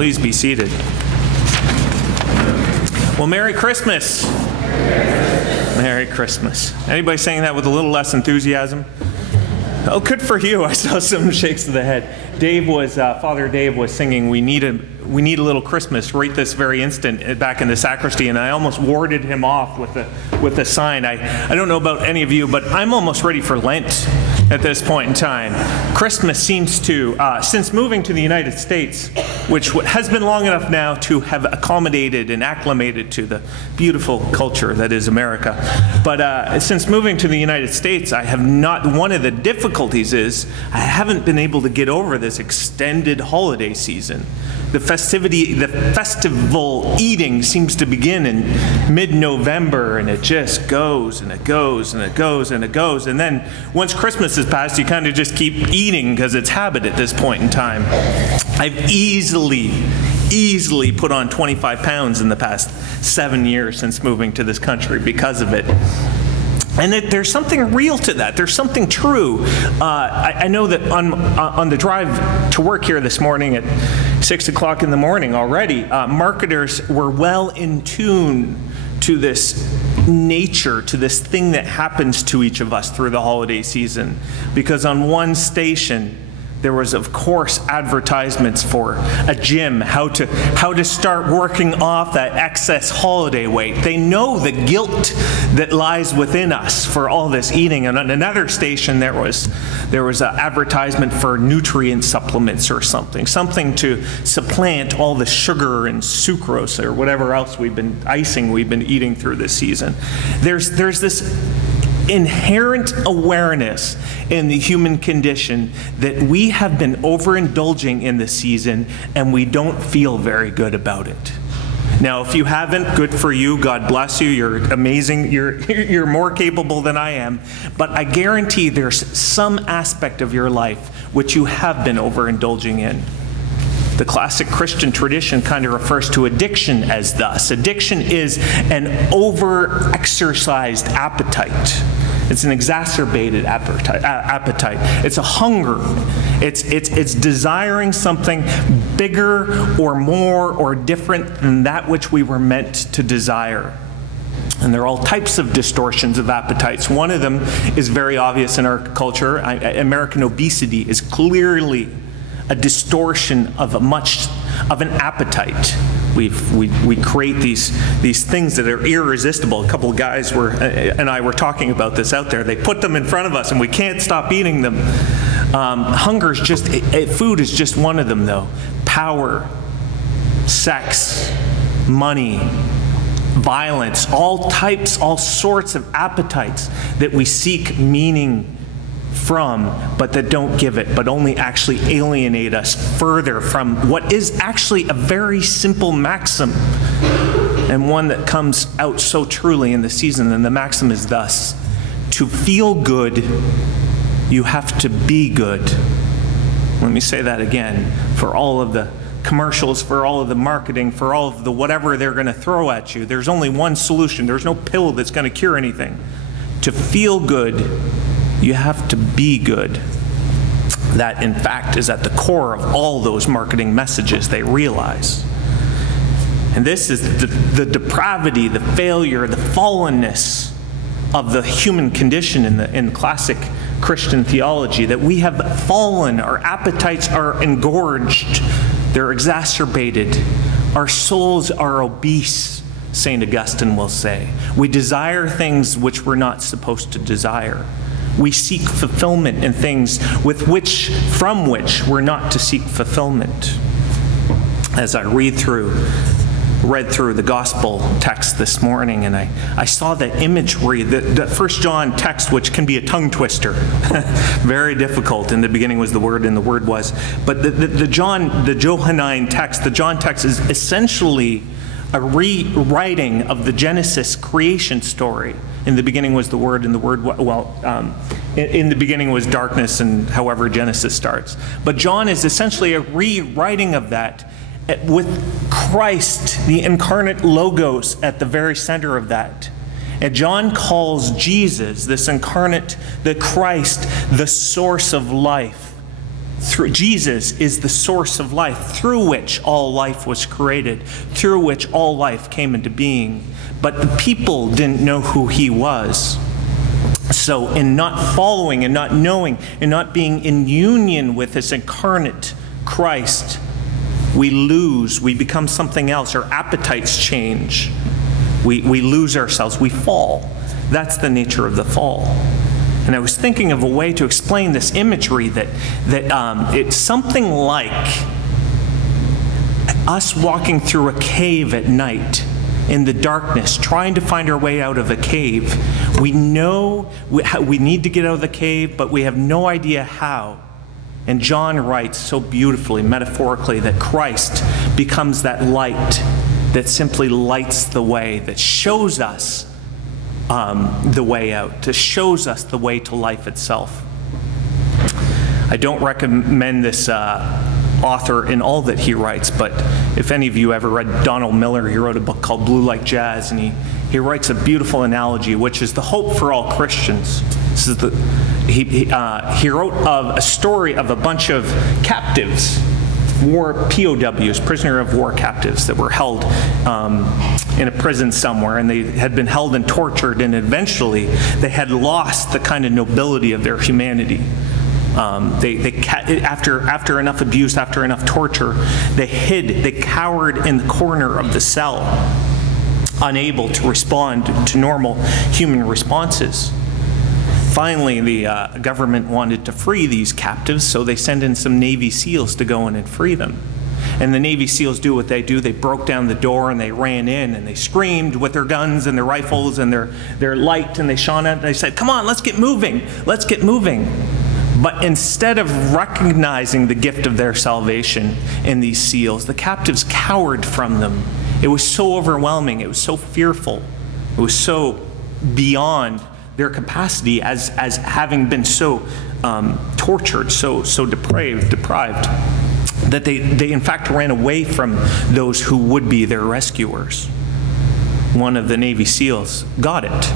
Please be seated. Well, Merry Christmas. Merry Christmas. Anybody saying that with a little less enthusiasm? Oh, good for you. I saw some shakes of the head. Father Dave was singing, we need a little Christmas right this very instant back in the sacristy, and I almost warded him off with a sign. I don't know about any of you, but I'm almost ready for Lent at this point in time. Christmas seems to, since moving to the United States, which has been long enough now to have accommodated and acclimated to the beautiful culture that is America. But since moving to the United States, one of the difficulties is I haven't been able to get over this extended holiday season. The festival eating seems to begin in mid-November, and it just goes and it goes and it goes and it goes. And then once Christmas is passed, you kind of just keep eating because it's habit at this point in time. I've easily put on 25 pounds in the past 7 years since moving to this country because of it. And there's something real to that. There's something true. I know that on the drive to work here this morning at 6 o'clock in the morning already, marketers were well in tune to this nature, to this thing that happens to each of us through the holiday season. Because on one station, there was, of course, advertisements for a gym, how to start working off that excess holiday weight. They know the guilt that lies within us for all this eating. And on another station, there was an advertisement for nutrient supplements or something to supplant all the sugar and sucrose or whatever else we've been eating through this season. There's this inherent awareness in the human condition that we have been overindulging in this season and we don't feel very good about it. Now, if you haven't, good for you. God bless you. You're amazing. You're more capable than I am. But I guarantee there's some aspect of your life which you have been overindulging in. The classic Christian tradition kind of refers to addiction as thus. Addiction is an over-exercised appetite. It's an exacerbated appetite. It's a hunger. It's desiring something bigger or more or different than that which we were meant to desire. And there are all types of distortions of appetites. One of them is very obvious in our culture. American obesity is clearly a distortion of an appetite. We create these things that are irresistible. A couple of guys and I were talking about this out there. They put them in front of us and we can't stop eating them. Food is just one of them though. Power, sex, money, violence, all sorts of appetites that we seek meaning from, but that don't give it, but only actually alienate us further from what is actually a very simple maxim, and one that comes out so truly in the season. And the maxim is thus: to feel good, you have to be good. Let me say that again, for all of the commercials, for all of the marketing, for all of the whatever they're going to throw at you. There's only one solution. There's no pill that's going to cure anything. To feel good, you have to be good. That, in fact, is at the core of all those marketing messages they realize. And this is the depravity, the failure, the fallenness of the human condition in classic Christian theology, that we have fallen, our appetites are engorged, they're exacerbated, our souls are obese, St. Augustine will say. We desire things which we're not supposed to desire. We seek fulfillment in things from which we're not to seek fulfillment. As I read through the gospel text this morning, and I saw that imagery, the 1 John text, which can be a tongue twister, very difficult. In the beginning was the Word, and the Word was. But the Johannine text, the John text is essentially a rewriting of the Genesis creation story. In the beginning was the Word, and the Word, in the beginning was darkness, and however Genesis starts. But John is essentially a rewriting of that, with Christ, the incarnate Logos, at the very center of that. And John calls Jesus, this incarnate, the Christ, the source of life. Jesus is the source of life, through which all life was created, through which all life came into being. But the people didn't know who he was. So in not following and not knowing and not being in union with this incarnate Christ, we become something else. Our appetites change. We lose ourselves. We fall. That's the nature of the fall. And I was thinking of a way to explain this imagery that it's something like us walking through a cave at night in the darkness, trying to find our way out of a cave. We know we need to get out of the cave, but we have no idea how. And John writes so beautifully, metaphorically, that Christ becomes that light that simply lights the way, that shows us the way out, that shows us the way to life itself. I don't recommend this author in all that he writes, but if any of you ever read Donald Miller, he wrote a book called Blue Like Jazz, and he writes a beautiful analogy, which is the hope for all Christians. This is he wrote of a story of a bunch of captives, POWs, prisoner of war captives, that were held in a prison somewhere, and they had been held and tortured, and eventually they had lost the kind of nobility of their humanity. After enough abuse, after enough torture, they cowered in the corner of the cell, unable to respond to normal human responses. Finally, the government wanted to free these captives, so they sent in some Navy SEALs to go in and free them. And the Navy SEALs do what they do. They broke down the door and they ran in and they screamed with their guns and their rifles and their light, and they shone out and they said, "Come on, let's get moving, let's get moving." But instead of recognizing the gift of their salvation in these SEALs, the captives cowered from them. It was so overwhelming. It was so fearful. It was so beyond their capacity as having been so tortured, so deprived, that they in fact ran away from those who would be their rescuers. One of the Navy SEALs got it,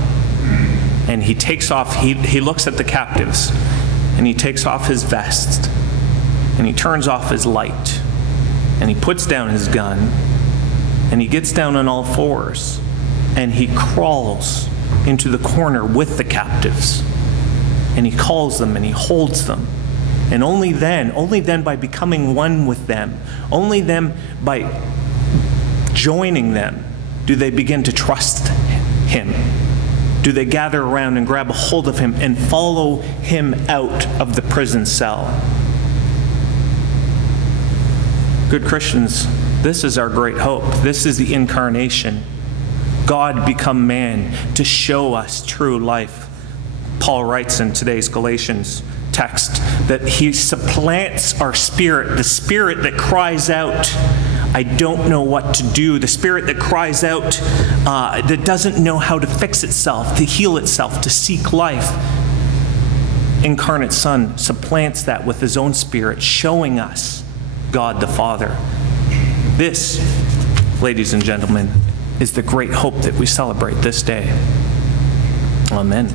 and he takes off, he looks at the captives, and he takes off his vest, and he turns off his light, and he puts down his gun, and he gets down on all fours, and he crawls into the corner with the captives, and he calls them and he holds them. And only then by becoming one with them, only then by joining them, do they begin to trust him. Do they gather around and grab a hold of him and follow him out of the prison cell. Good Christians, this is our great hope. This is the incarnation. God become man to show us true life. Paul writes in today's Galatians text that he supplants our spirit, the spirit that cries out, I don't know what to do, the spirit that cries out, that doesn't know how to fix itself, to heal itself, to seek life. Incarnate Son supplants that with his own spirit, showing us God the Father. This, ladies and gentlemen, is the great hope that we celebrate this day. Amen.